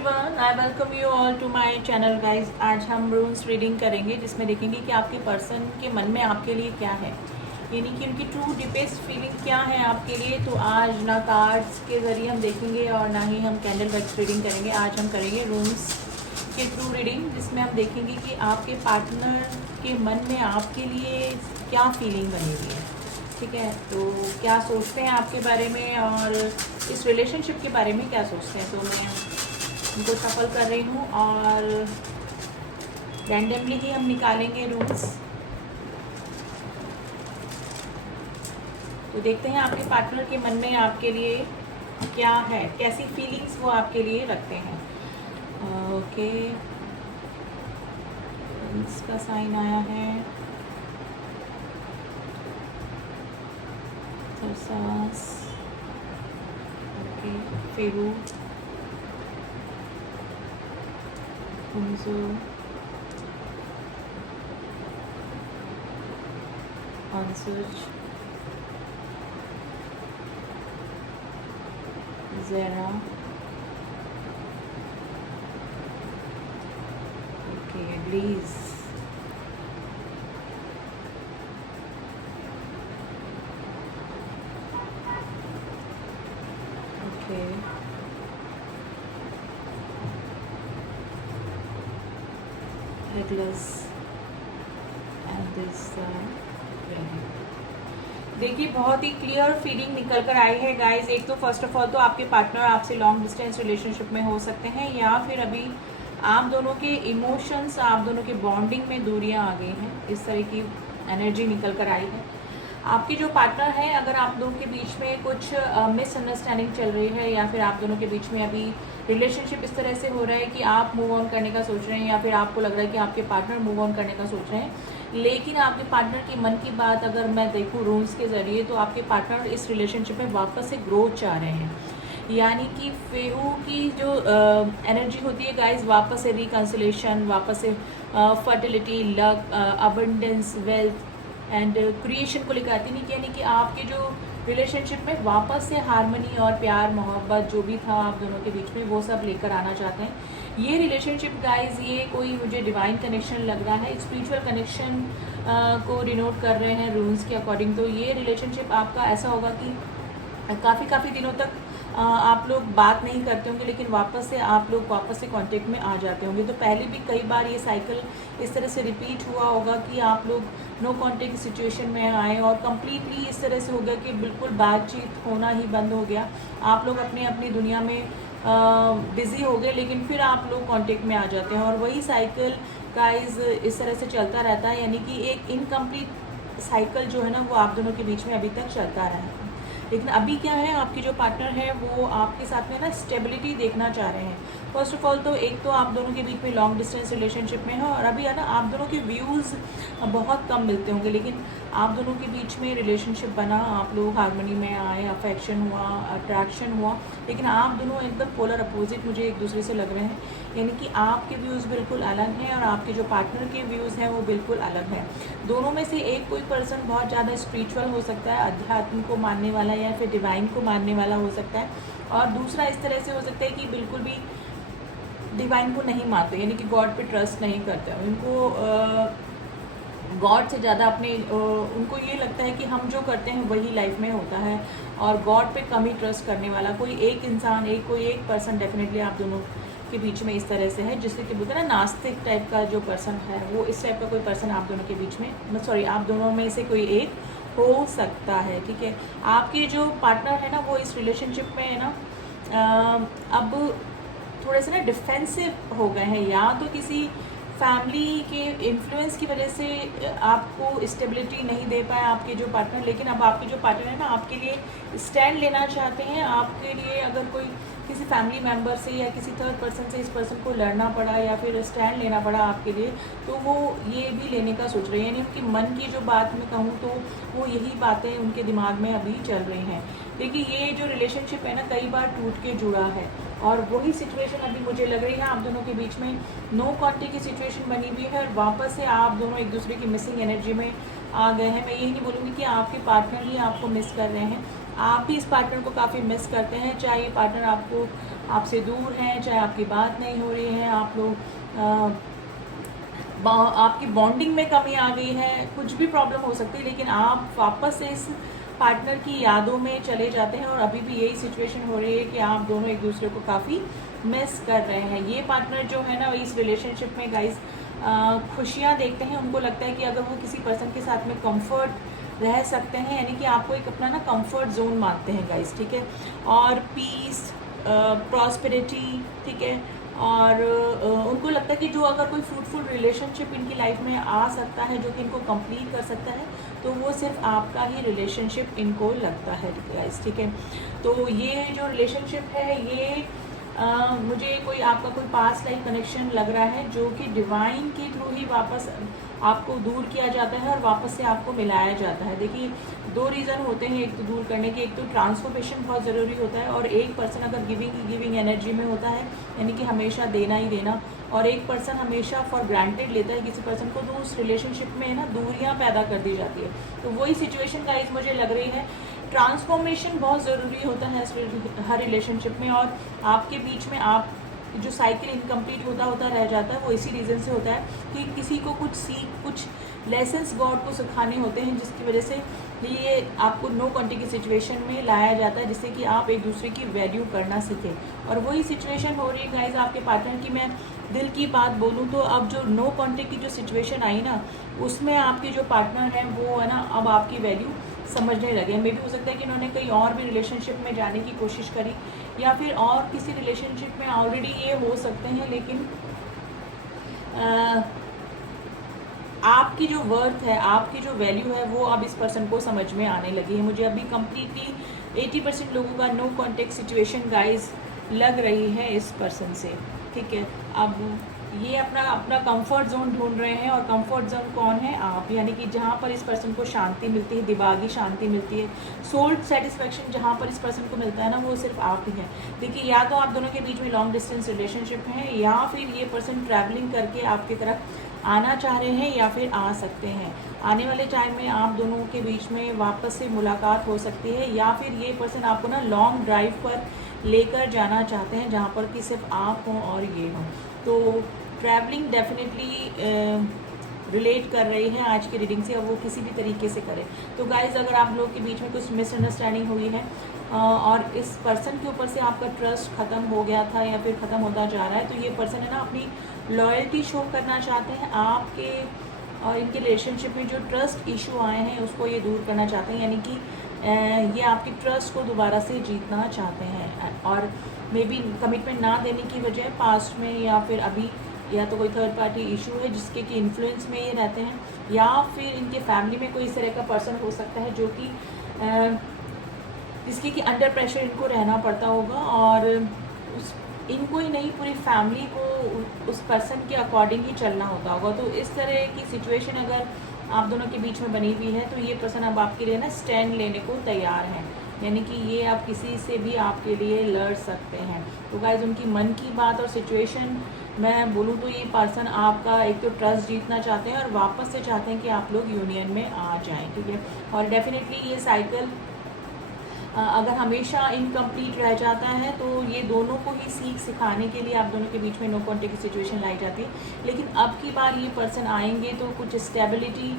Everyone, I welcome you all to my channel guys. आज हम रून्स reading करेंगे जिसमें देखेंगे कि आपके पर्सन के मन में आपके लिए क्या है, यानी कि उनकी ट्रू डीपेस्ट फीलिंग क्या है आपके लिए। तो आज ना कार्ड्स के ज़रिए हम देखेंगे और ना ही हम कैंडल वैक्स रीडिंग करेंगे। आज हम करेंगे रून्स के ट्रू रीडिंग, जिसमें हम देखेंगे कि आपके पार्टनर के मन में आपके लिए क्या फीलिंग बनी हुई है। ठीक है, तो क्या सोचते हैं आपके बारे में और इस रिलेशनशिप के बारे में क्या सोचते हैं। तो मैं उनको सफल कर रही हूँ और रैंडमली ही हम निकालेंगे रूल्स। तो देखते हैं आपके पार्टनर के मन में आपके लिए क्या है, कैसी फीलिंग्स वो आपके लिए रखते हैं। ओके, इसका साइन आया है सरसास, ओके, फेरू, उनसो, आंसर्ज, ज़ेरा, ओके, ग्लीज, ओके, हेडलेस एंड दिस। देखिए, बहुत ही क्लियर फीलिंग निकल कर आई है गाइस। एक तो फर्स्ट ऑफ ऑल तो आपके पार्टनर आपसे लॉन्ग डिस्टेंस रिलेशनशिप में हो सकते हैं, या फिर अभी आप दोनों के इमोशंस, आप दोनों के बॉन्डिंग में दूरियां आ गई हैं। इस तरह की एनर्जी निकल कर आई है। आपके जो पार्टनर है, अगर आप दोनों के बीच में कुछ मिसअंडरस्टैंडिंग चल रही है, या फिर आप दोनों के बीच में अभी रिलेशनशिप इस तरह से हो रहा है कि आप मूव ऑन करने का सोच रहे हैं, या फिर आपको लग रहा है कि आपके पार्टनर मूव ऑन करने का सोच रहे हैं, लेकिन आपके पार्टनर की मन की बात अगर मैं देखूँ रूल्स के ज़रिए, तो आपके पार्टनर इस रिलेशनशिप में वापस से ग्रोथ चाह रहे हैं। यानी कि फेहू की जो एनर्जी होती है गाइस, वापस से रिकन्सिलेशन, वापस से fertility, luck, abundance, wealth and creation को लेकर आती। नहीं, यानी कि आपके जो रिलेशनशिप में वापस से हारमनी और प्यार, मोहब्बत जो भी था आप दोनों के बीच में, वो सब लेकर आना चाहते हैं। ये रिलेशनशिप गाइज, ये कोई मुझे डिवाइन कनेक्शन लग रहा है, स्पिरिचुअल कनेक्शन को डिनोट कर रहे हैं रूल्स के अकॉर्डिंग। तो ये रिलेशनशिप आपका ऐसा होगा कि काफ़ी दिनों तक आप लोग बात नहीं करते होंगे, लेकिन वापस से आप लोग वापस से कांटेक्ट में आ जाते होंगे। तो पहले भी कई बार ये साइकिल इस तरह से रिपीट हुआ होगा कि आप लोग नो कांटेक्ट सिचुएशन में आए और कम्प्लीटली इस तरह से हो गया कि बिल्कुल बातचीत होना ही बंद हो गया। आप लोग अपनी अपनी दुनिया में बिज़ी हो गए, लेकिन फिर आप लोग कांटेक्ट में आ जाते हैं और वही साइकिल गाइस इस तरह से चलता रहता है। यानी कि एक इनकम्प्लीट साइकिल जो है ना, वो आप दोनों के बीच में अभी तक चलता रहा है। लेकिन अभी क्या है, आपकी जो पार्टनर है वो आपके साथ में ना स्टेबिलिटी देखना चाह रहे हैं। फर्स्ट ऑफ ऑल तो एक तो आप दोनों के बीच में लॉन्ग डिस्टेंस रिलेशनशिप में है, और अभी है ना आप दोनों के व्यूज़ बहुत कम मिलते होंगे, लेकिन आप दोनों के बीच में रिलेशनशिप बना, आप लोग हार्मनी में आए, अफेक्शन हुआ, अट्रैक्शन हुआ। लेकिन आप दोनों एकदम पोलर अपोजिट मुझे एक दूसरे से लग रहे हैं। यानी कि आपके व्यूज़ बिल्कुल अलग हैं और आपके जो पार्टनर के व्यूज़ हैं वो बिल्कुल अलग हैं। दोनों में से एक कोई पर्सन बहुत ज़्यादा स्पिरिचुअल हो सकता है, अध्यात्म को मानने वाला या फिर डिवाइन को मानने वाला हो सकता है, और दूसरा इस तरह से हो सकता है कि बिल्कुल भी डिवाइन को नहीं मानते, यानी कि गॉड पे ट्रस्ट नहीं करते। उनको गॉड से ज़्यादा अपने उनको ये लगता है कि हम जो करते हैं वही लाइफ में होता है, और गॉड पे कम ही ट्रस्ट करने वाला कोई एक इंसान, कोई एक पर्सन डेफिनेटली आप दोनों के बीच में इस तरह से है, जिससे कि बोलते हैं ना नास्तिक टाइप का जो पर्सन है, वो इस टाइप का कोई पर्सन आप दोनों के बीच में, सॉरी आप दोनों में से कोई एक हो सकता है। ठीक है, आपके जो पार्टनर है ना, वो इस रिलेशनशिप में है ना अब थोड़े से ना डिफेंसिव हो गए हैं, या तो किसी फैमिली के इन्फ्लुएंस की वजह से आपको स्टेबिलिटी नहीं दे पाए आपके जो पार्टनर। लेकिन अब आपके जो पार्टनर है ना, आपके लिए स्टैंड लेना चाहते हैं। आपके लिए अगर कोई किसी फैमिली मेम्बर से या किसी थर्ड पर्सन से इस पर्सन को लड़ना पड़ा या फिर स्टैंड लेना पड़ा आपके लिए, तो वो ये भी लेने का सोच रहे हैं। यानी उनकी मन की जो बात मैं कहूँ तो वो यही बातें उनके दिमाग में अभी चल रही हैं। देखिए, ये जो रिलेशनशिप है ना, कई बार टूट के जुड़ा है, और वही सिचुएशन अभी मुझे लग रही है आप दोनों के बीच में नो कांटेक्ट की सिचुएशन बनी हुई है, और वापस से आप दोनों एक दूसरे की मिसिंग एनर्जी में आ गए हैं। मैं यही नहीं बोलूँगी कि आपके पार्टनर ही आपको मिस कर रहे हैं, आप भी इस पार्टनर को काफ़ी मिस करते हैं, चाहे ये पार्टनर आपसे दूर है, चाहे आपकी बात नहीं हो रही है, आप लोग आपकी बॉन्डिंग में कमी आ गई है, कुछ भी प्रॉब्लम हो सकती है, लेकिन आप वापस से इस पार्टनर की यादों में चले जाते हैं और अभी भी यही सिचुएशन हो रही है कि आप दोनों एक दूसरे को काफ़ी मिस कर रहे हैं। ये पार्टनर जो है ना, इस रिलेशनशिप में गाइस खुशियाँ देखते हैं। उनको लगता है कि अगर वो किसी पर्सन के साथ में कंफर्ट रह सकते हैं, यानी कि आपको एक अपना ना कंफर्ट जोन मानते हैं गाइस, ठीक है। और पीस, प्रॉस्पेरिटी, ठीक है। और उनको लगता है कि जो अगर कोई फ्रूटफुल रिलेशनशिप इनकी लाइफ में आ सकता है, जो कि इनको कंप्लीट कर सकता है, तो वो सिर्फ आपका ही रिलेशनशिप इनको लगता है गाइस, ठीक है। तो ये जो रिलेशनशिप है ये मुझे आपका कोई पास्ट लाइफ कनेक्शन लग रहा है, जो कि डिवाइन के थ्रू ही वापस आपको दूर किया जाता है और वापस से आपको मिलाया जाता है। देखिए, दो रीज़न होते हैं एक तो दूर करने के, एक तो ट्रांसफॉर्मेशन बहुत ज़रूरी होता है, और एक पर्सन अगर गिविंग एनर्जी में होता है, यानी कि हमेशा देना ही देना, और एक पर्सन हमेशा फॉर ग्रांटेड लेता है किसी पर्सन को, तो उस रिलेशनशिप में ना दूरियां पैदा कर दी जाती है। तो वही सिचुएशन गाइस मुझे लग रही है। ट्रांसफॉर्मेशन बहुत ज़रूरी होता है हर रिलेशनशिप में, और आपके बीच में आप जो साइकिल इनकम्प्लीट होता रह जाता है, वो इसी रीज़न से होता है कि किसी को कुछ लेसन्स गॉड को सिखाने होते हैं, जिसकी वजह से ये आपको नो कॉन्टेक्ट की सिचुएशन में लाया जाता है, जिससे कि आप एक दूसरे की वैल्यू करना सीखें। और वही सिचुएशन हो रही है गाइस आपके पार्टनर की। मैं दिल की बात बोलूँ तो अब जो नो कॉन्टेक्ट की जो सिचुएशन आई ना, उसमें आपके जो पार्टनर हैं वो है ना, अब आपकी वैल्यू समझने लगे। मे भी हो सकता है कि उन्होंने कहीं और भी रिलेशनशिप में जाने की कोशिश करी, या फिर और किसी रिलेशनशिप में ऑलरेडी ये हो सकते हैं, लेकिन आपकी जो वर्थ है, आपकी जो वैल्यू है, वो अब इस पर्सन को समझ में आने लगी है। मुझे अभी कम्प्लीटली 80% लोगों का नो कॉन्टेक्ट सिचुएशन गाइस लग रही है इस पर्सन से, ठीक है। अब ये अपना कंफर्ट जोन ढूंढ रहे हैं, और कंफर्ट जोन कौन है? आप, यानी कि जहाँ पर इस पर्सन को शांति मिलती है, दिमागी शांति मिलती है, सोल सेटिस्फेक्शन जहाँ पर इस पर्सन को मिलता है ना, वो सिर्फ आप ही हैं। देखिए, या तो आप दोनों के बीच में लॉन्ग डिस्टेंस रिलेशनशिप है, या फिर ये पर्सन ट्रैवलिंग करके आपकी तरफ आना चाह रहे हैं, या फिर आ सकते हैं। आने वाले टाइम में आप दोनों के बीच में वापस से मुलाकात हो सकती है, या फिर ये पर्सन आपको ना लॉन्ग ड्राइव पर लेकर जाना चाहते हैं, जहाँ पर कि सिर्फ आप हों और ये हों। तो ट्रैवलिंग डेफिनेटली रिलेट कर रही है आज की रीडिंग से, और वो किसी भी तरीके से करें। तो गाइज, अगर आप लोग के बीच में कुछ मिसअंडरस्टैंडिंग हुई है और इस पर्सन के ऊपर से आपका ट्रस्ट ख़त्म हो गया था या फिर ख़त्म होता जा रहा है, तो ये पर्सन है ना अपनी लॉयल्टी शो करना चाहते हैं आपके और इनके रिलेशनशिप में जो ट्रस्ट इशू आए हैं उसको ये दूर करना चाहते हैं, यानी कि ये आपकी ट्रस्ट को दोबारा से जीतना चाहते हैं। और मे बी कमिटमेंट ना देने की वजह पास्ट में या फिर अभी, या तो कोई थर्ड पार्टी इशू है जिसके कि इन्फ्लुएंस में ये रहते हैं, या फिर इनके फैमिली में कोई इस तरह का पर्सन हो सकता है जो कि जिसके कि अंडर प्रेशर इनको रहना पड़ता होगा, और इनको ही नहीं पूरी फैमिली को उस पर्सन के अकॉर्डिंग ही चलना होता होगा। तो इस तरह की सिचुएशन अगर आप दोनों के बीच में बनी हुई है, तो ये पर्सन अब आपके लिए ना स्टैंड लेने को तैयार है, यानी कि ये आप किसी से भी आपके लिए लड़ सकते हैं। तो गाइज, उनकी मन की बात और सिचुएशन मैं बोलूँ तो ये पर्सन आपका एक तो ट्रस्ट जीतना चाहते हैं, और वापस से चाहते हैं कि आप लोग यूनियन में आ जाएं, ठीक है। और डेफिनेटली ये साइकिल अगर हमेशा इनकम्प्लीट रह जाता है, तो ये दोनों को ही सीख सिखाने के लिए आप दोनों के बीच में नो कॉन्टेक्ट की सिचुएशन लाई जाती है। लेकिन अब की बार ये पर्सन आएंगे तो कुछ स्टेबिलिटी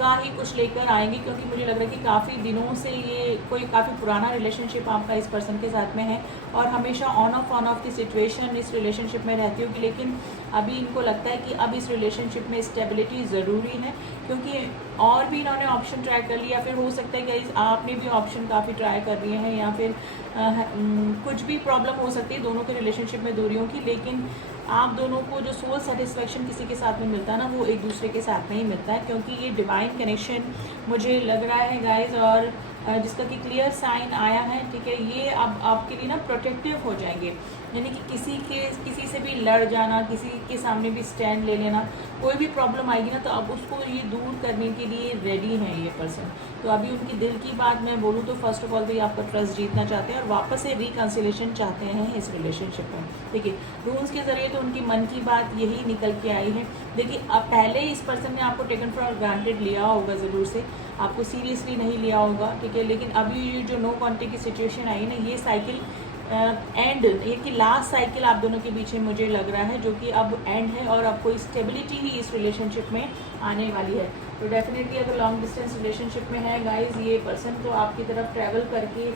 का ही कुछ लेकर आएंगे, क्योंकि मुझे लग रहा है कि काफ़ी दिनों से ये कोई काफ़ी पुराना रिलेशनशिप आपका इस पर्सन के साथ में है, और हमेशा ऑन ऑफ की सिचुएशन इस रिलेशनशिप में रहती होगी। लेकिन अभी इनको लगता है कि अब इस रिलेशनशिप में स्टेबिलिटी ज़रूरी है, क्योंकि और भी इन्होंने ऑप्शन ट्राई कर लिया, फिर हो सकता है कि आपने भी ऑप्शन काफ़ी ट्राई कर लिए हैं, या फिर कुछ भी प्रॉब्लम हो सकती है दोनों के रिलेशनशिप में दूरियों की। लेकिन आप दोनों को जो सोल सेटिस्फेक्शन किसी के साथ में मिलता है ना, वो एक दूसरे के साथ में ही मिलता है, क्योंकि ये डिवाइन कनेक्शन मुझे लग रहा है गाइज, और जिसका कि क्लियर साइन आया है, ठीक है। ये अब आपके लिए ना प्रोटेक्टिव हो जाएंगे, यानी कि किसी से भी लड़ जाना, किसी के सामने भी स्टैंड ले लेना, कोई भी प्रॉब्लम आएगी ना, तो अब उसको ये दूर करने के लिए रेडी है ये पर्सन। तो अभी उनकी दिल की बात मैं बोलूँ तो फर्स्ट ऑफ ऑल तो ये आपका ट्रस्ट जीतना चाहते हैं, और वापस से रिकन्सिलेशन चाहते हैं इस रिलेशनशिप में। देखिए, रूल्स के ज़रिए तो उनकी मन की बात यही निकल के आई है। देखिए, अब पहले इस पर्सन ने आपको टेकन फॉर ग्रांटेड लिया होगा, ज़रूर से आपको सीरियसली नहीं लिया होगा, ठीक है। है, लेकिन अभी जो नो कांटेक्ट की सिचुएशन आई ना, ये साइकिल एंड, ये कि लास्ट साइकिल आप दोनों के बीच में मुझे लग रहा है, जो कि अब एंड है और अब कोई स्टेबिलिटी ही इस रिलेशनशिप में आने वाली है। तो डेफिनेटली अगर लॉन्ग डिस्टेंस रिलेशनशिप में है गाइज, ये पर्सन तो आपकी तरफ ट्रैवल करके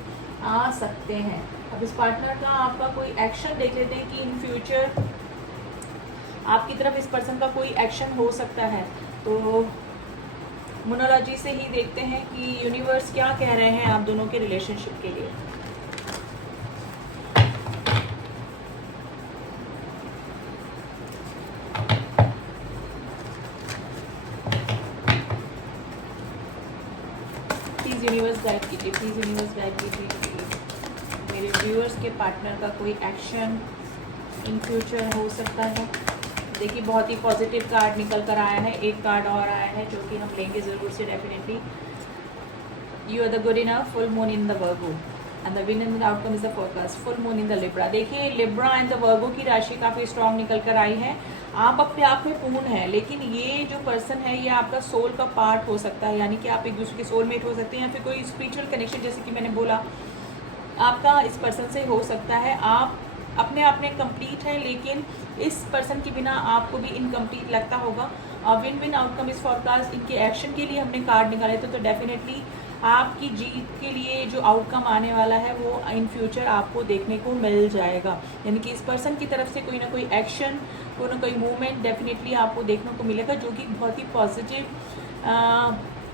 आ सकते हैं। अब इस पार्टनर का आपका कोई एक्शन देख लेते हैं कि इन फ्यूचर आपकी तरफ इस पर्सन का कोई एक्शन हो सकता है। तो मोनोलॉजी से ही देखते हैं कि यूनिवर्स क्या कह रहे हैं आप दोनों के रिलेशनशिप के लिए। प्लीज़ यूनिवर्स गाइड कीजिए, प्लीज़ यूनिवर्स गाइड कीजिए मेरे व्यूअर्स के पार्टनर का कोई एक्शन इन फ्यूचर हो सकता है। देखिए बहुत ही पॉजिटिव कार्ड निकल कर आया है, एक कार्ड और आया है जो कि हम लेंगे ज़रूर से definitely. You are the good enough, full moon in the Virgo and the win in the outcome is the focus, full moon in the Libra. देखिए लिब्रा एंड द वर्गो की राशि काफ़ी स्ट्रांग निकल कर आई है। आप अपने आप में पूर्ण है, लेकिन ये जो पर्सन है ये आपका सोल का पार्ट हो सकता है, यानी कि आप एक दूसरे के सोलमेट हो सकते हैं, या फिर कोई स्पिरिचुअल कनेक्शन जैसे कि मैंने बोला आपका इस पर्सन से हो सकता है। आप अपने आप में कंप्लीट है, लेकिन इस पर्सन के बिना आपको भी इनकम्प्लीट लगता होगा। विन विन आउटकम इस फॉरकास्ट, इनके एक्शन के लिए हमने कार्ड निकाले थे, तो डेफिनेटली आपकी जीत के लिए जो आउटकम आने वाला है वो इन फ्यूचर आपको देखने को मिल जाएगा। यानी कि इस पर्सन की तरफ से कोई ना कोई एक्शन, कोई ना कोई मूवमेंट डेफिनेटली आपको देखने को मिलेगा, जो कि बहुत ही पॉजिटिव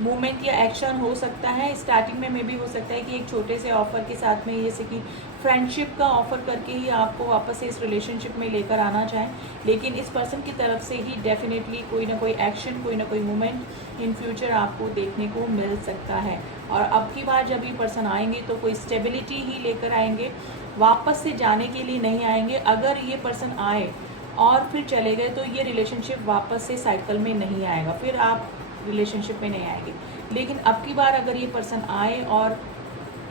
मूवमेंट या एक्शन हो सकता है। स्टार्टिंग में भी हो सकता है कि एक छोटे से ऑफर के साथ में, जैसे कि फ्रेंडशिप का ऑफर करके ही आपको वापस से इस रिलेशनशिप में लेकर आना चाहें, लेकिन इस पर्सन की तरफ से ही डेफिनेटली कोई ना कोई एक्शन, कोई ना कोई मूवमेंट इन फ्यूचर आपको देखने को मिल सकता है। और अब की बार जब ये पर्सन आएंगे तो कोई स्टेबिलिटी ही लेकर आएंगे, वापस से जाने के लिए नहीं आएंगे। अगर ये पर्सन आए और फिर चले गए तो ये रिलेशनशिप वापस से साइकिल में नहीं आएगा, फिर आप रिलेशनशिप में नहीं आएंगे। लेकिन अब की बार अगर ये पर्सन आए और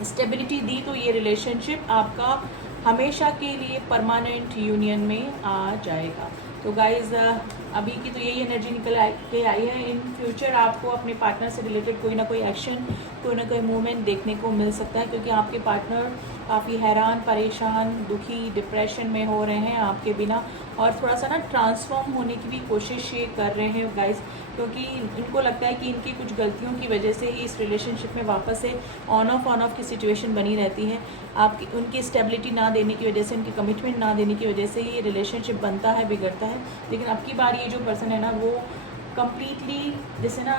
स्टेबिलिटी दी तो ये रिलेशनशिप आपका हमेशा के लिए परमानेंट यूनियन में आ जाएगा। तो गाइज़ अभी की तो यही एनर्जी निकल के आई है। इन फ्यूचर आपको अपने पार्टनर से रिलेटेड कोई ना कोई एक्शन, कोई ना कोई मूवमेंट देखने को मिल सकता है, क्योंकि आपके पार्टनर काफ़ी हैरान, परेशान, दुखी, डिप्रेशन में हो रहे हैं आपके बिना, और थोड़ा सा ना ट्रांसफॉर्म होने की भी कोशिश ये कर रहे हैं गाइस, क्योंकि इनको लगता है कि इनकी कुछ गलतियों की वजह से ही इस रिलेशनशिप में वापस से ऑन ऑफ की सिचुएशन बनी रहती है। आपकी उनकी स्टेबिलिटी ना देने की वजह से, उनकी कमिटमेंट ना देने की वजह से ये रिलेशनशिप बनता है, बिगड़ता है। लेकिन अब की बार ये जो पर्सन है ना, वो कम्प्लीटली जैसे ना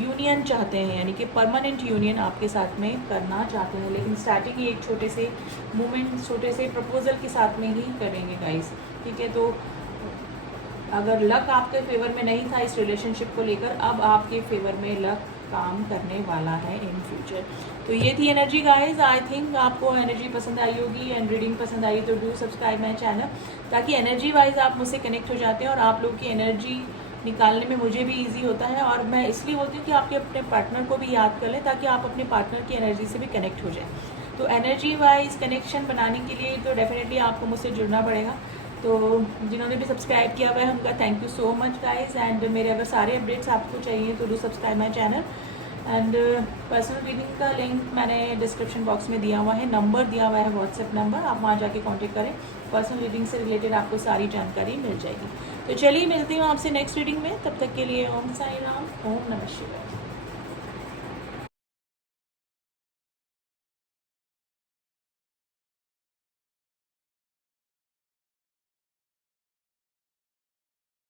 यूनियन चाहते हैं, यानी कि परमानेंट यूनियन आपके साथ में करना चाहते हैं, लेकिन स्टार्टिंग ही एक छोटे से मूवमेंट, छोटे से प्रपोजल के साथ में ही करेंगे गाइस, ठीक है। तो अगर लक आपके फेवर में नहीं था इस रिलेशनशिप को लेकर, अब आपके फेवर में लक काम करने वाला है इन फ्यूचर। तो ये थी एनर्जी गाइस। आई थिंक आपको एनर्जी पसंद आई होगी एंड रीडिंग पसंद आई तो डू सब्सक्राइब माई चैनल, ताकि एनर्जी वाइज आप मुझसे कनेक्ट हो जाते हैं और आप लोग की एनर्जी निकालने में मुझे भी इजी होता है। और मैं इसलिए बोलती हूँ कि आपके अपने पार्टनर को भी याद कर लें, ताकि आप अपने पार्टनर की एनर्जी से भी कनेक्ट हो जाए। तो एनर्जी वाइज कनेक्शन बनाने के लिए तो डेफिनेटली आपको मुझसे जुड़ना पड़ेगा। तो जिन्होंने भी सब्सक्राइब किया हुआ है उनका thank you so much guys. And मेरे अगर सारे अपडेट्स आपको चाहिए तो do subscribe my channel. And personal reading का लिंक मैंने डिस्क्रिप्शन बॉक्स में दिया हुआ है, नंबर दिया हुआ है व्हाट्सएप नंबर, आप वहाँ जाके कांटेक्ट करें। पर्सनल रीडिंग से रिलेटेड आपको सारी जानकारी मिल जाएगी। तो चलिए मिलती हूँ आपसे नेक्स्ट रीडिंग में, तब तक के लिए ओम साई राम, ओम नमः शिवाय।